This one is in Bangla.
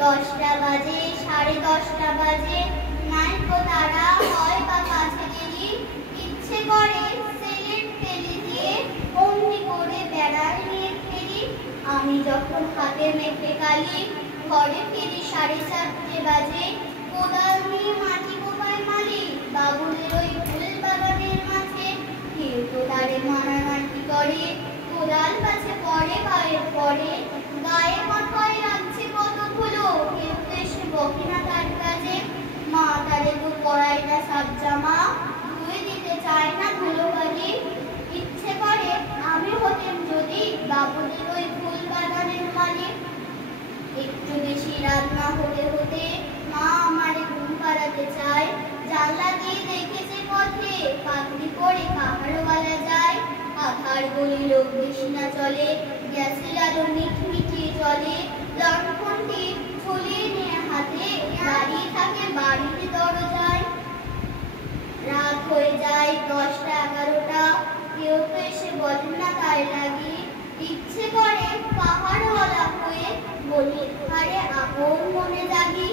10টা বাজে, 10:30 বাজে, নাইকো তারা হয় বা কাছে দেরি, ইচ্ছে করে সিলেট তেলে দিয়ে অমনি করে বেড়ায় নিয়ে ফেরি। আমি যখন হাতে মেখে কালি ঘরে ফিরি 4:30 বাজে, কোদাল নিয়ে মাটি কোপায় মালি বাবুলের ওই ফুল বাগানের মাঝে। কেউ তো তারে মানামাটি করে, কোদাল গাছে পড়ে গায়ে পড়ে, গায়ে মাথায় লাগছে কতগুলো, কেউ তো এসে বকে না তার কাজে। মা তারে তো পরায় না সাত জামা, ধুয়ে দিতে চায় না ধুলোবালি। ইচ্ছে করে আমি হতেম যদি বাবুদের ওই ফুল বাগানের মালিক। একটু বেশি রাত না হতে হতে মা আমারে ঘুম পাড়াতে চায়, জানলা দিয়ে দেখেছে পথে পাগড়ি পরে কাহারও বলা যায়। আধার গলি লোক বেশি না চলে, গ্যাসের আলো মিটমিটিয়ে চলে, লণ্ঠনটি ঝুলিয়ে নিয়ে হাতে দাঁড়িয়ে থাকে বাড়িতে দরজায়। রাত হয়ে যায় 10টা 11টা, কেউ তো এসে বলেন না তাই লাগি। ইচ্ছে করে পাহাড়ওয়ালা হয়ে বলি আরে আপন মনে জাগি।